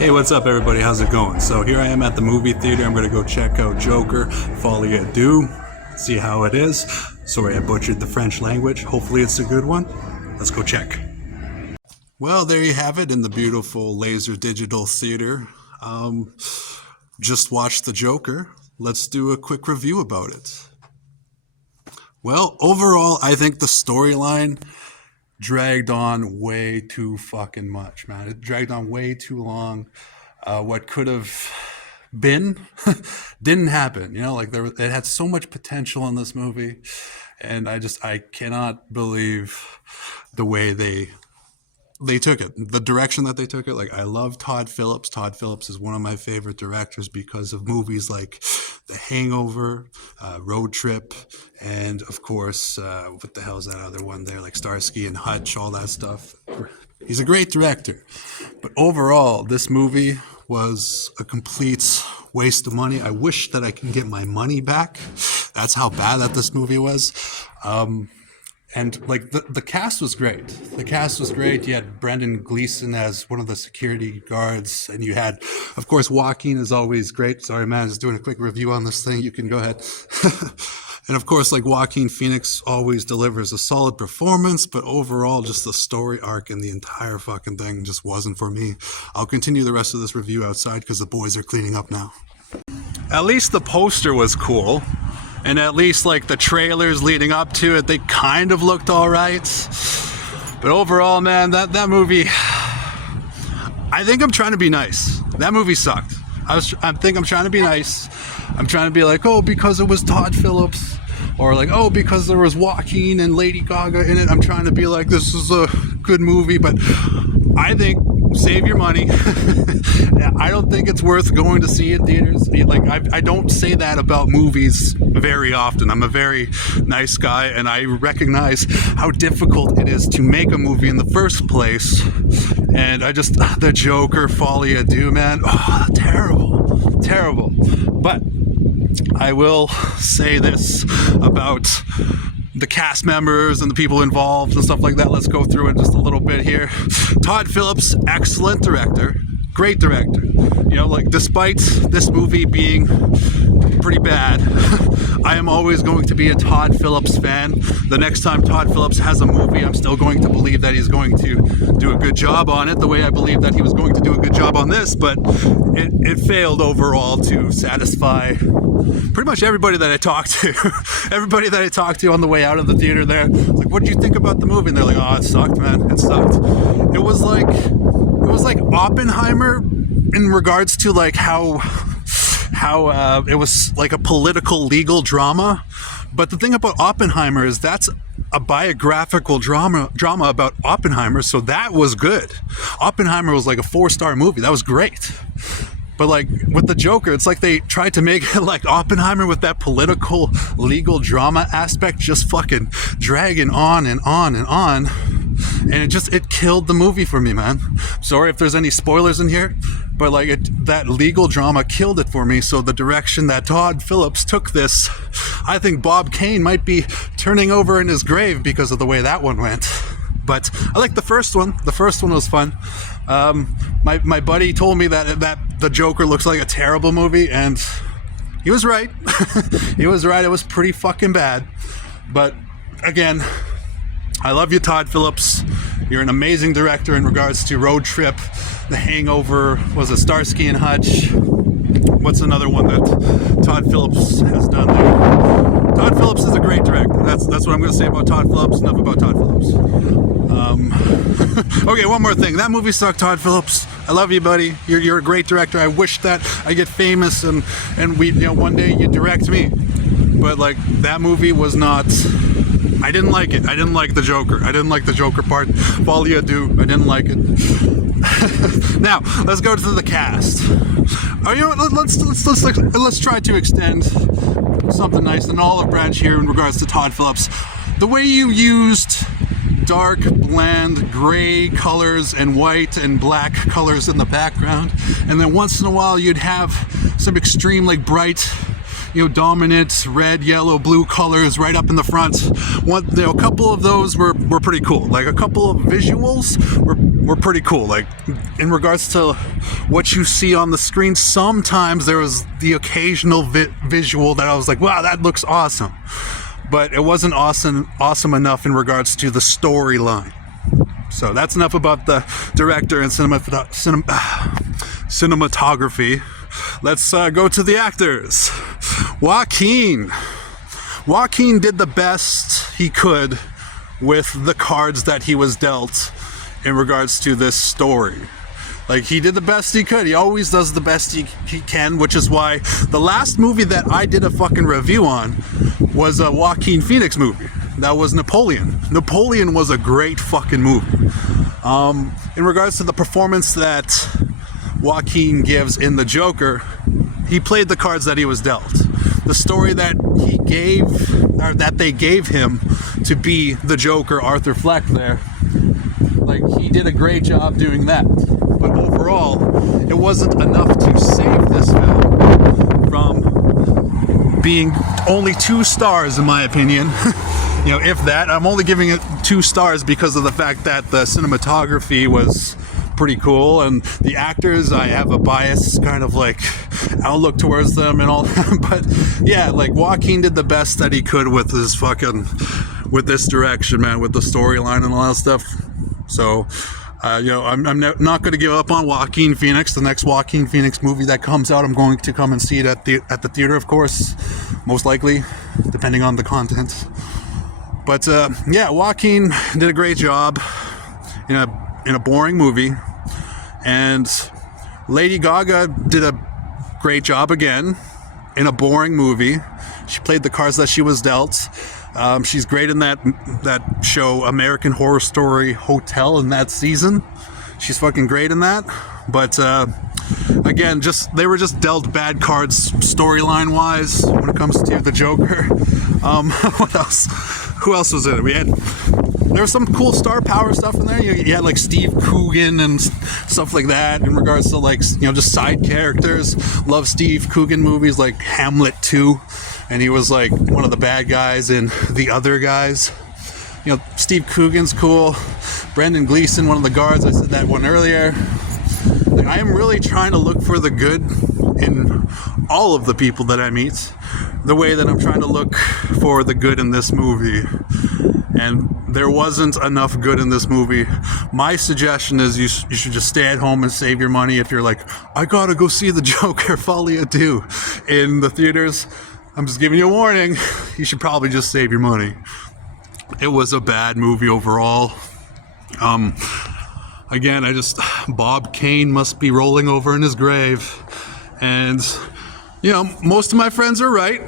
Hey, what's up, everybody? How's it going? So here I am at the movie theater. I'm going to go check out Joker, Folie, Deux, see how it is. Sorry, I butchered the French language. Hopefully it's a good one. Let's go check. Well, there you have it in the beautiful laser digital theater. Just watched the Joker. Let's do a quick review about it. Well, overall, I think the storyline dragged on way too fucking much, man. It dragged on way too long. What could have been didn't happen. You know, like it had so much potential in this movie, and I cannot believe the way they took it, the direction that they took it. Like, I love Todd Phillips. Todd Phillips is one of my favorite directors because of movies like The Hangover, Road Trip, and of course, what the hell is that other one there? Like Starsky and Hutch, all that stuff. He's a great director. But overall, this movie was a complete waste of money. I wish that I can get my money back. That's how bad that this movie was. And like the cast was great. The cast was great. You had Brendan Gleeson as one of the security guards, and you had, of course, Joaquin is always great. Sorry, man, just doing a quick review on this thing. You can go ahead. And of course, like, Joaquin Phoenix always delivers a solid performance, but overall, just the story arc and the entire fucking thing just wasn't for me. I'll continue the rest of this review outside because the boys are cleaning up now. At least the poster was cool. And at least, like, the trailers leading up to it, they kind of looked all right. But overall, man, that movie, I think I'm trying to be nice. That movie sucked. I think I'm trying to be nice. I'm trying to be like, oh, because it was Todd Phillips. Or like, oh, because there was Joaquin and Lady Gaga in it. I'm trying to be like, this is a good movie. But I think, save your money. I don't think it's worth going to see in theaters. Like, I don't say that about movies very often. I'm a very nice guy, and I recognize how difficult it is to make a movie in the first place. And the Joker, Folie, Deux, man, oh, terrible. But I will say this about the cast members and the people involved and stuff like that. Let's go through it just a little bit here. Todd Phillips, excellent director, great director. You know, like, despite this movie being pretty bad, I am always going to be a Todd Phillips fan. The next time Todd Phillips has a movie, I'm still going to believe that he's going to do a good job on it, the way I believe that he was going to do a good job on this, but it failed overall to satisfy pretty much everybody that I talked to. Everybody that I talked to on the way out of the theater there, like, what did you think about the movie? And they're like, oh, it sucked, man. It sucked. It was like Oppenheimer in regards to, like, how it was like a political legal drama. But the thing about Oppenheimer is that's a biographical drama about Oppenheimer, so that was good. Oppenheimer was like a 4-star movie. That was great. But like with the Joker, it's like they tried to make it like Oppenheimer with that political legal drama aspect, just fucking dragging on and on and on. And it killed the movie for me, man. Sorry if there's any spoilers in here, but like that legal drama killed it for me. So the direction that Todd Phillips took this, I think Bob Kane might be turning over in his grave because of the way that one went. But I like the first one. The first one was fun. My buddy told me that the Joker looks like a terrible movie, and he was right. He was right. It was pretty fucking bad. But again, I love you, Todd Phillips. You're an amazing director in regards to Road Trip, The Hangover, was it Starsky and Hutch? What's another one that Todd Phillips has done there? Todd Phillips is a great director. That's what I'm going to say about Todd Phillips. Enough about Todd Phillips. Okay, one more thing. That movie sucked, Todd Phillips. I love you, buddy. You're a great director. I wish that I get famous and we, you know, one day you direct me. But like, that movie was not. I didn't like it. I didn't like the Joker. I didn't like the Joker part. Folie, Deux. I didn't like it. Now let's go to the cast. Oh, you know what? Let's try to extend something nice, an olive branch here in regards to Todd Phillips. The way you used dark, bland, gray colors and white and black colors in the background, and then once in a while you'd have some extreme, like, bright dominant red, yellow, blue colors right up in the front. A couple of those were pretty cool. Like a couple of visuals were pretty cool. Like in regards to what you see on the screen, sometimes there was the occasional visual that I was like, wow, that looks awesome. But it wasn't awesome enough in regards to the storyline. So that's enough about the director and cinematography. Let's go to the actors. Joaquin did the best he could with the cards that he was dealt in regards to this story. Like, he did the best he could. He always does the best he can, which is why the last movie that I did a fucking review on was a Joaquin Phoenix movie. That was Napoleon. Napoleon was a great fucking movie. In regards to the performance that Joaquin gives in The Joker, he played the cards that he was dealt. The story that they gave him to be the Joker, Arthur Fleck there, like, he did a great job doing that. But overall, it wasn't enough to save this film from being only 2 stars, in my opinion. If that. I'm only giving it 2 stars because of the fact that the cinematography was pretty cool, and the actors, I have a biased kind of like outlook towards them and all that. But yeah, like, Joaquin did the best that he could with this direction, man, with the storyline and all that stuff. So I'm not going to give up on Joaquin Phoenix. The next Joaquin Phoenix movie that comes out, I'm going to come and see it at the theater, of course, most likely, depending on the content. But Joaquin did a great job in a boring movie, and Lady Gaga did a great job again in a boring movie. She played the cards that she was dealt. She's great in that show American Horror Story Hotel in that season. She's fucking great in that. But again, they were just dealt bad cards storyline wise when it comes to the Joker. What else? Who else was in it? There was some cool star power stuff in there. You had like Steve Coogan and stuff like that in regards to, like, just side characters. Love Steve Coogan movies like Hamlet 2, and he was like one of the bad guys in The Other Guys. Steve Coogan's cool. Brendan Gleeson, one of the guards, I said that one earlier. Like, I am really trying to look for the good in all of the people that I meet, the way that I'm trying to look for the good in this movie. And there wasn't enough good in this movie. My suggestion is you should just stay at home and save your money. If you're like, I gotta go see The Joker, Folie Deux in the theaters, I'm just giving you a warning. You should probably just save your money. It was a bad movie overall. Again, Bob Kane must be rolling over in his grave. And, most of my friends are right.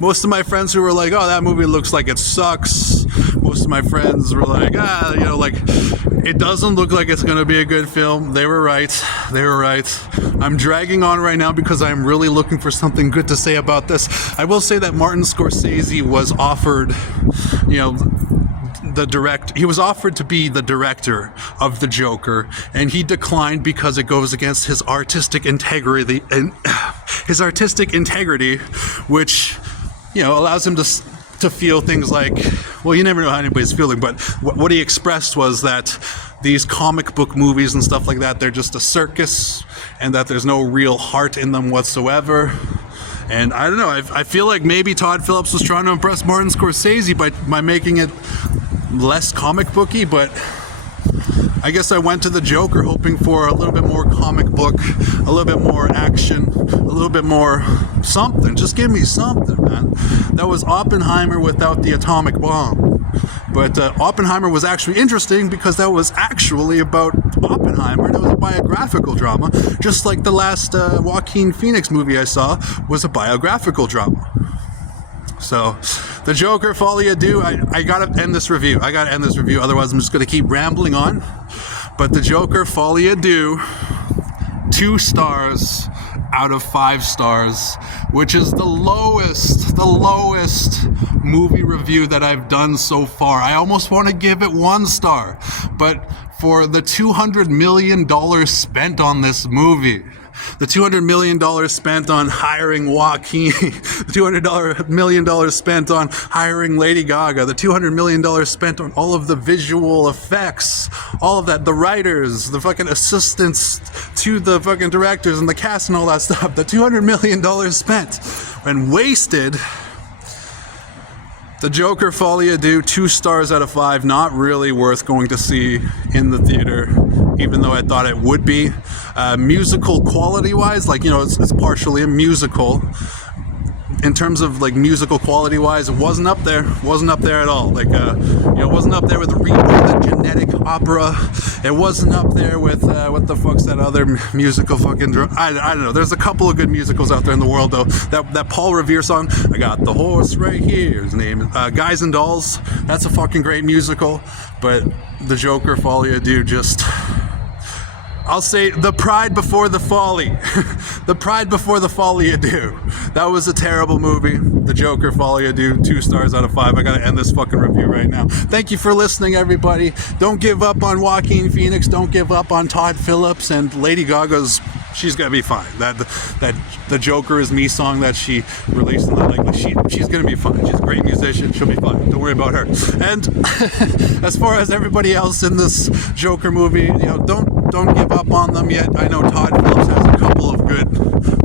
Most of my friends who were like, oh, that movie looks like it sucks. Most of my friends were like, it doesn't look like it's going to be a good film. They were right. I'm dragging on right now because I'm really looking for something good to say about this. I will say that Martin Scorsese was offered, he was offered to be the director of The Joker, and he declined because it goes against his artistic integrity, which allows him to feel things like, well, you never know how anybody's feeling, but what he expressed was that these comic book movies and stuff like that, they're just a circus, and that there's no real heart in them whatsoever. And I don't know, I feel like maybe Todd Phillips was trying to impress Martin Scorsese by making it less comic booky, but I guess I went to The Joker hoping for a little bit more comic book, a little bit more action, a little bit more something. Just give me something, man. That was Oppenheimer without the atomic bomb. But Oppenheimer was actually interesting because that was actually about Oppenheimer. That was a biographical drama, just like the last Joaquin Phoenix movie I saw was a biographical drama. So, The Joker, Folie Deux, I gotta end this review. Otherwise I'm just gonna keep rambling on. But The Joker, Folie Deux, 2 stars out of 5 stars, which is the lowest movie review that I've done so far. I almost want to give it 1 star, but for the $200 million spent on this movie, The $200 million spent on hiring Joaquin, the $200 million spent on hiring Lady Gaga, the $200 million spent on all of the visual effects, all of that, the writers, the fucking assistants to the fucking directors and the cast and all that stuff, the $200 million spent and wasted. The Joker Folie, 2 stars out of 5, not really worth going to see in the theater, even though I thought it would be. Musical quality-wise, like, you know, it's partially a musical. In terms of like musical quality-wise, it wasn't up there at all. Like, you know, it wasn't up there with Reba, the genetic opera. It wasn't up there with what the fuck's that other musical fucking I don't know. There's a couple of good musicals out there in the world though. That Paul Revere song, I got the horse right here. His name is Guys and Dolls. That's a fucking great musical. But the Joker Folie, just, I'll say the pride before the folly. The pride before the Folie. That was a terrible movie. The Joker Folie, 2 stars out of 5. I gotta end this fucking review right now. Thank you for listening, everybody. Don't give up on Joaquin Phoenix. Don't give up on Todd Phillips. And Lady Gaga's, she's gonna be fine. That the Joker is Me song that she released in that, like, she's gonna be fine. She's a great musician. She'll be fine. Don't worry about her. And as far as everybody else in this Joker movie, you know, don't give up on them yet. I know Todd Phillips has a couple of good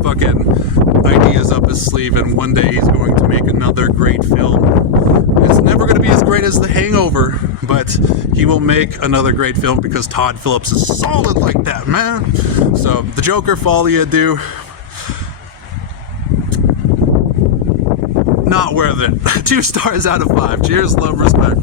fucking ideas up his sleeve, and one day he's going to make another great film. It's never going to be as great as The Hangover, but he will make another great film because Todd Phillips is solid like that, man. So, the Joker Folie, not worth it. 2 stars out of 5. Cheers, love, respect.